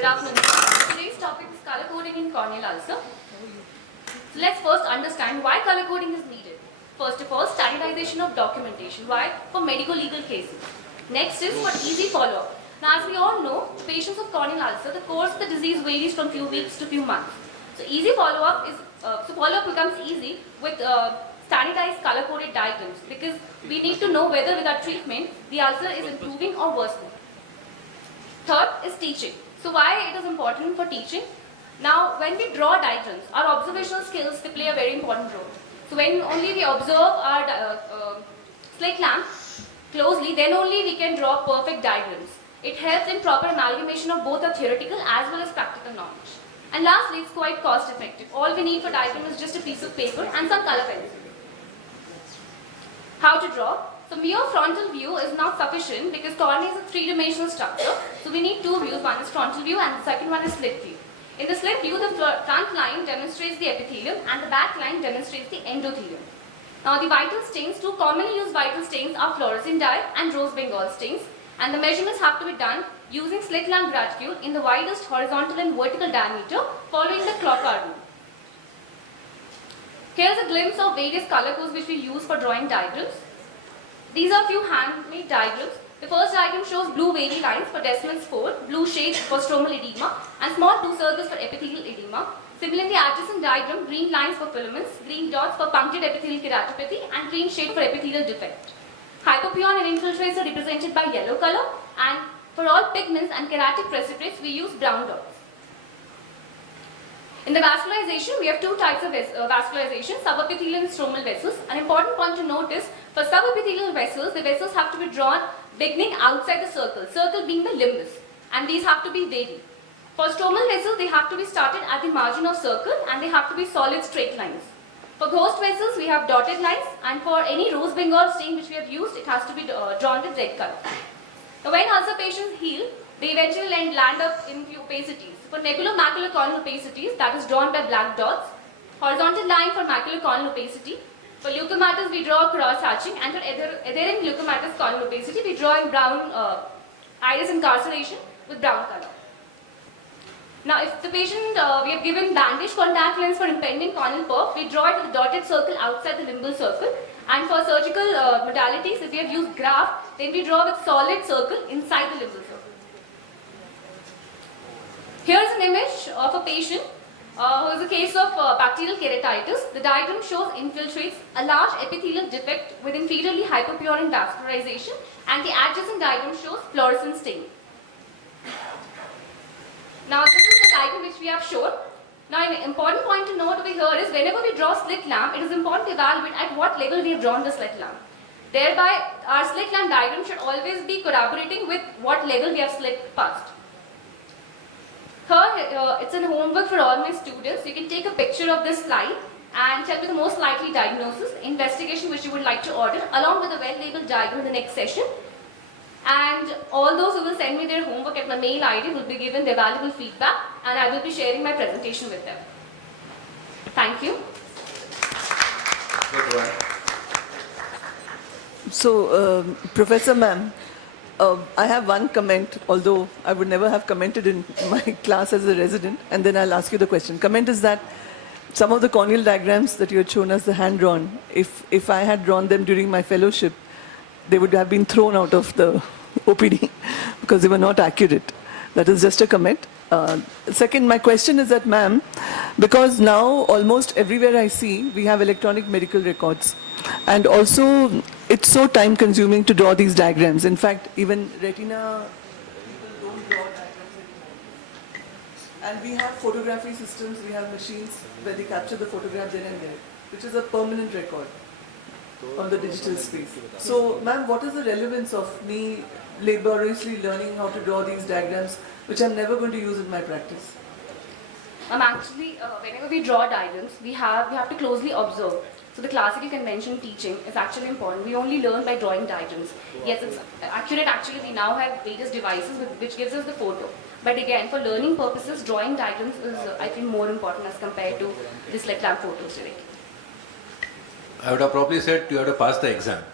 Good afternoon. Today's topic is color coding in corneal ulcer. So let's first understand why color coding is needed. First of all, standardization of documentation. Why? For medical legal cases. Next is for easy follow-up. Now, as we all know, patients with corneal ulcer, the course of the disease varies from few weeks to few months. So easy follow-up is follow-up becomes easy with standardized color-coded diagrams, because we need to know whether with our treatment the ulcer is improving or worsening. Third is teaching. So why it is important for teaching? Now, when we draw diagrams, our observational skills, they play a very important role. So when only we observe our slit lamp closely, then only we can draw perfect diagrams. It helps in proper amalgamation of both our theoretical as well as practical knowledge. And lastly, it's quite cost effective. All we need for diagram is just a piece of paper and some color pencil. How to draw? So mere frontal view is not sufficient because cornea is a three-dimensional structure. So we need two views. One is frontal view and the second one is slit view. In the slit view, the front line demonstrates the epithelium and the back line demonstrates the endothelium. Now the vital stains, two commonly used vital stains are fluorescein dye and rose bengal stains, and the measurements have to be done using slit lamp graticule in the widest horizontal and vertical diameter following the Cloquard rule. Here is a glimpse of various color codes which we use for drawing diagrams. These are few handmade diagrams. The first diagram shows blue wavy lines for Descemet's 4, blue shades for stromal edema, and small blue circles for epithelial edema. Similarly, the adjacent diagram, green lines for filaments, green dots for punctured epithelial keratopathy, and green shade for epithelial defect. Hypopyon and infiltrates are represented by yellow color, and for all pigments and keratic precipitates, we use brown dots. In the vascularization, we have two types of vascularization, subepithelial and stromal vessels. An important point to note is, for subepithelial vessels, the vessels have to be drawn beginning outside the circle being the limbus, and these have to be wavy. For stromal vessels, they have to be started at the margin of circle and they have to be solid straight lines. For ghost vessels, we have dotted lines, and for any rose bengal stain which we have used, it has to be drawn with red color. Now, when ulcer patients heal, they eventually land up in few opacities. For nebulomacular corneal opacities, that is drawn by black dots. Horizontal line for macular corneal opacity. For leukomatous, we draw cross hatching, and for adherent leukomatous corneal opacity, we draw in brown iris incarceration with brown color. Now, if the patient, we have given bandage contact lens for impending corneal perf, we draw it with a dotted circle outside the limbal circle. And for surgical modalities, if we have used graft, then we draw with solid circle inside the limbal circle. Here is an image of a patient who is a case of bacterial keratitis. The diagram shows infiltrates, a large epithelial defect with inferiorly hypopyon vascularization, and the adjacent diagram shows fluorescent stain. Now, this is the diagram which we have shown. Now, an important point to note over here is, whenever we draw slit lamp, it is important to evaluate at what level we have drawn the slit lamp. Thereby, our slit lamp diagram should always be corroborating with what level we have slit past. Here, it's a homework for all my students. You can take a picture of this slide and tell me the most likely diagnosis, investigation which you would like to order, along with a well-labeled diagram in the next session. And all those who will send me their homework at my mail ID will be given the valuable feedback, and I will be sharing my presentation with them. Thank you. So, Professor ma'am, I have one comment, although I would never have commented in my class as a resident, and then I'll ask you the question. Comment is that some of the corneal diagrams that you had shown us, the hand-drawn, if I had drawn them during my fellowship, they would have been thrown out of the OPD because they were not accurate. That is just a comment. Second, my question is that, ma'am, because now almost everywhere I see, we have electronic medical records. And also, it's so time consuming to draw these diagrams. In fact, even retina people don't draw diagrams anymore. And we have photography systems, we have machines where they capture the photograph then and there, which is a permanent record on the digital space. So, ma'am, what is the relevance of me laboriously learning how to draw these diagrams, which I'm never going to use in my practice? Actually, whenever we draw diagrams, we have to closely observe. So the classical convention teaching is actually important. We only learn by drawing diagrams. Yes, it's accurate. Actually, we now have various devices which gives us the photo. But again, for learning purposes, drawing diagrams is, I think, more important as compared to the slit lamp photos directly. I would have probably said you have to pass the exam.